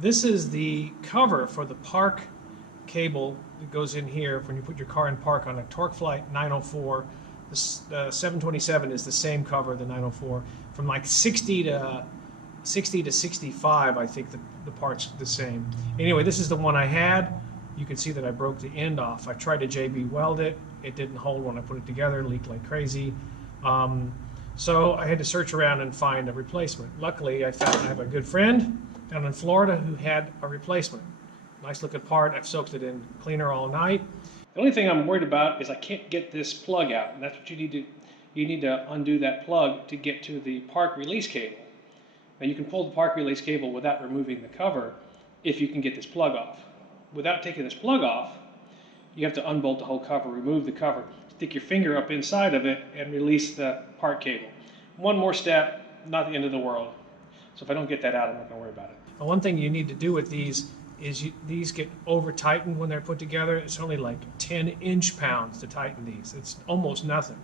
This is the cover for the park cable that goes in here when you put your car in park on a Torqueflite 904. The 727 is the same cover, the 904. From like 60 to 65, I think the part's the same. Anyway, this is the one I had. You can see that I broke the end off. I tried to JB weld it. It didn't hold when I put it together, leaked like crazy. So I had to search around and find a replacement. Luckily, I have a good friend down in Florida who had a replacement. Nice looking part. I've soaked it in cleaner all night. The only thing I'm worried about is I can't get this plug out, and that's what you need to do. You need to undo that plug to get to the park release cable. Now you can pull the park release cable without removing the cover if you can get this plug off. Without taking this plug off, you have to unbolt the whole cover, remove the cover, stick your finger up inside of it, and release the park cable. One more step, not the end of the world. So if I don't get that out, I'm not going to worry about it. Now, one thing you need to do with these is these get over tightened when they're put together. It's only like 10 inch-pounds to tighten these. It's almost nothing.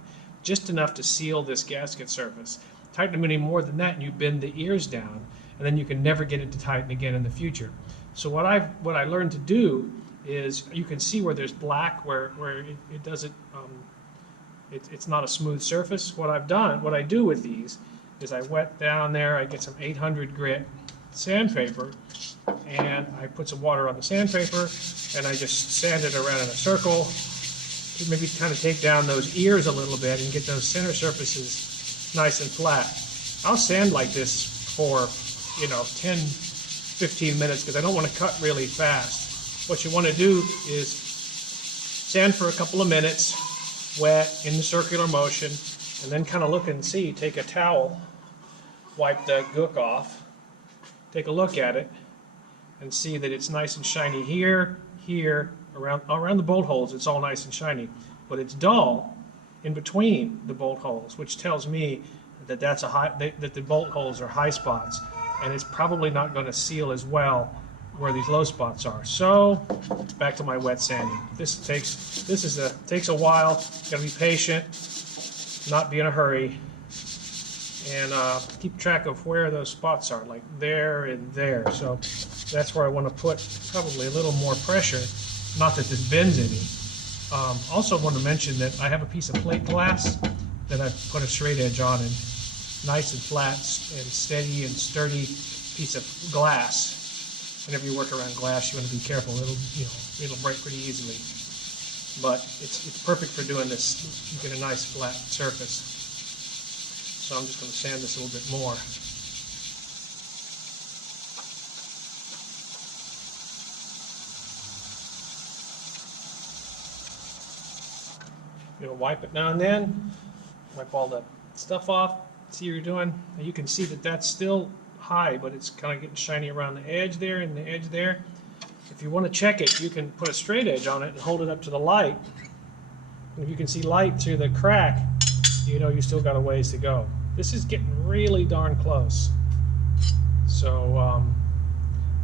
Just enough to seal this gasket surface. Tighten them any more than that and you bend the ears down, and then you can never get it to tighten again in the future. So what I learned to do is, you can see where there's black, where it doesn't, it's not a smooth surface. What I do with these is I wet down there, I get some 800 grit sandpaper, and I put some water on the sandpaper, and I just sand it around in a circle to maybe kind of take down those ears a little bit and get those center surfaces nice and flat. I'll sand like this for 10, 15 minutes because I don't want to cut really fast. What you want to do is sand for a couple of minutes, wet in the circular motion, and then kind of look and see. Take a towel, wipe the gook off, take a look at it, and see that it's nice and shiny here, around the bolt holes. It's all nice and shiny, but it's dull in between the bolt holes, which tells me that that the bolt holes are high spots, and it's probably not going to seal as well where these low spots are. So back to my wet sanding. This takes a while. You gotta be patient, not be in a hurry, and keep track of where those spots are, like there and there. So that's where I want to put probably a little more pressure. Not that this bends any. Also want to mention that I have a piece of plate glass that I've put a straight edge on, and nice and flat and steady and sturdy piece of glass. Whenever you work around glass, you want to be careful. It'll break pretty easily. But it's perfect for doing this. You get a nice flat surface. So I'm just going to sand this a little bit more. Wipe it now and then. Wipe all the stuff off. See what you're doing. And you can see that that's still high, but it's kind of getting shiny around the edge there and the edge there. If you want to check it, you can put a straight edge on it and hold it up to the light. And if you can see light through the crack, you still got a ways to go. This is getting really darn close. So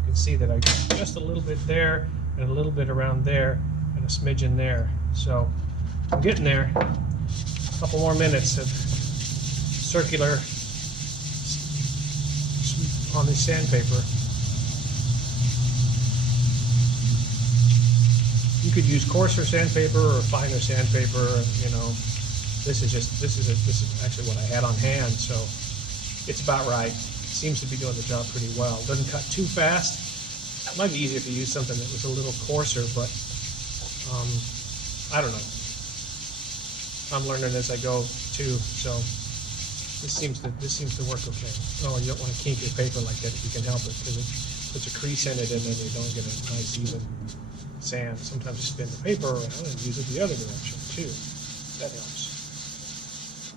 you can see that I got just a little bit there and a little bit around there and a smidgen there. So I'm getting there. A couple more minutes of circular on this sandpaper. You could use coarser sandpaper or finer sandpaper. This is actually what I had on hand, so it's about right. It seems to be doing the job pretty well. It doesn't cut too fast. It might be easier to use something that was a little coarser, but I don't know. I'm learning as I go too, so this seems to work okay. Oh, you don't want to kink your paper like that if you can help it, because it puts a crease in it and then you don't get a nice even sand. Sometimes you spin the paper around and use it the other direction too. That helps.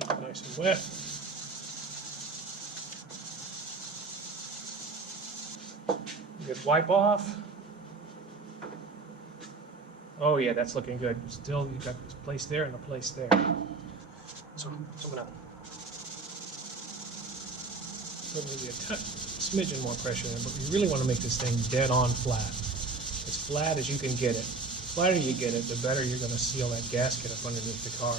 Keep it nice and wet. Good wipe off. Oh yeah, that's looking good. Still, you've got this place there and a place there. So I'm going to put maybe a smidgen more pressure in, but we really want to make this thing dead on flat. As flat as you can get it. The flatter you get it, the better you're going to seal that gasket up underneath the car.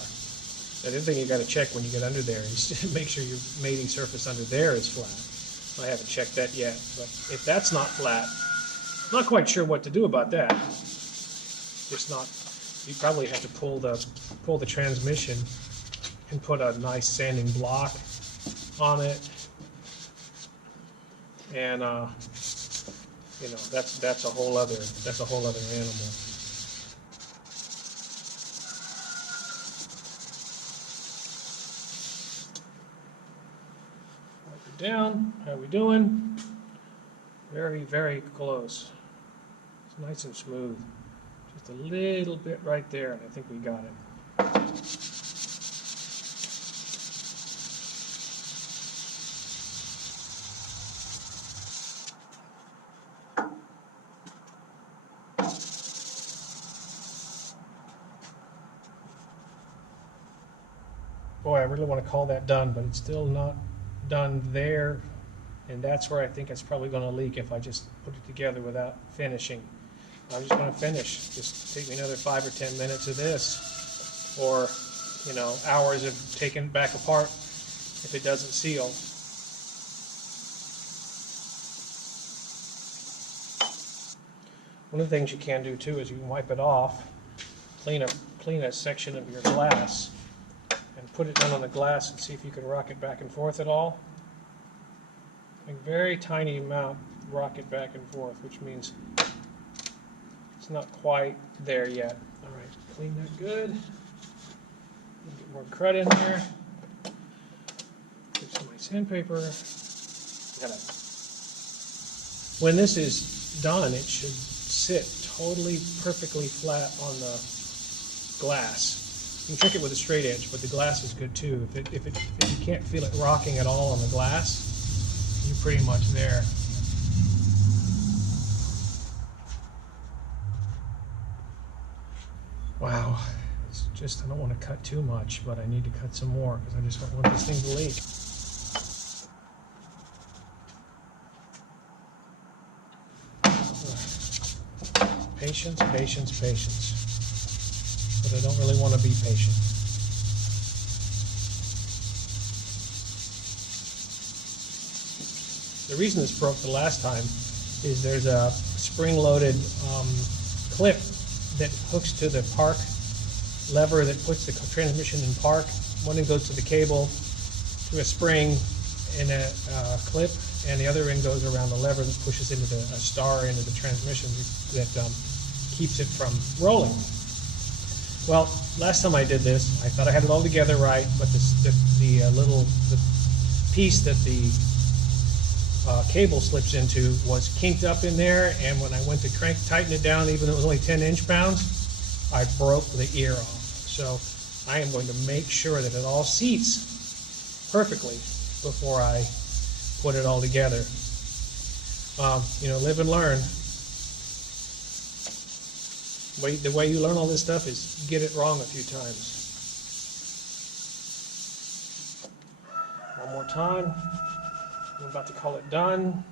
The other thing you got to check when you get under there is make sure your mating surface under there is flat. I haven't checked that yet, but if that's not flat, I'm not quite sure what to do about that. Just not. You probably have to pull the transmission and put a nice sanding block on it, and you know, that's a whole other animal. Down. How are we doing? Very, very close. It's nice and smooth. Just a little bit right there, and I think we got it. Boy, I really want to call that done, but it's still not done there, and that's where I think it's probably going to leak if I just put it together without finishing. I'm just going to finish. Just take me another 5 or 10 minutes of this, or you know, hours of taking it back apart if it doesn't seal. One of the things you can do too is you can wipe it off, clean a section of your glass, and put it down on the glass and see if you can rock it back and forth at all. A very tiny amount, rock it back and forth, which means it's not quite there yet. All right, clean that good. Get more crud in there. Get some of my sandpaper. When this is done, it should sit totally perfectly flat on the glass. You can trick it with a straight edge, but the glass is good too. If you can't feel it rocking at all on the glass, you're pretty much there. Wow, it's just, I don't want to cut too much, but I need to cut some more because I just don't want this thing to leak. Patience, patience, patience. But I don't really want to be patient. The reason this broke the last time is there's a spring-loaded clip that hooks to the park lever that puts the transmission in park. One end goes to the cable, to a spring and a clip, and the other end goes around the lever that pushes into a star into the transmission that keeps it from rolling. Well, last time I did this, I thought I had it all together right, but the piece that the cable slips into was kinked up in there, and when I went to tighten it down, even though it was only 10 inch-pounds, I broke the ear off. So I am going to make sure that it all seats perfectly before I put it all together. You know, live and learn. The way you learn all this stuff is get it wrong a few times. One more time. I'm about to call it done.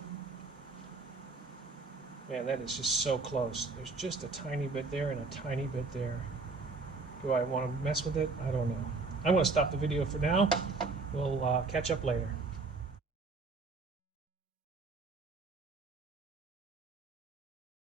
Man, that is just so close. There's just a tiny bit there and a tiny bit there. Do I want to mess with it? I don't know. I'm going to stop the video for now. We'll catch up later.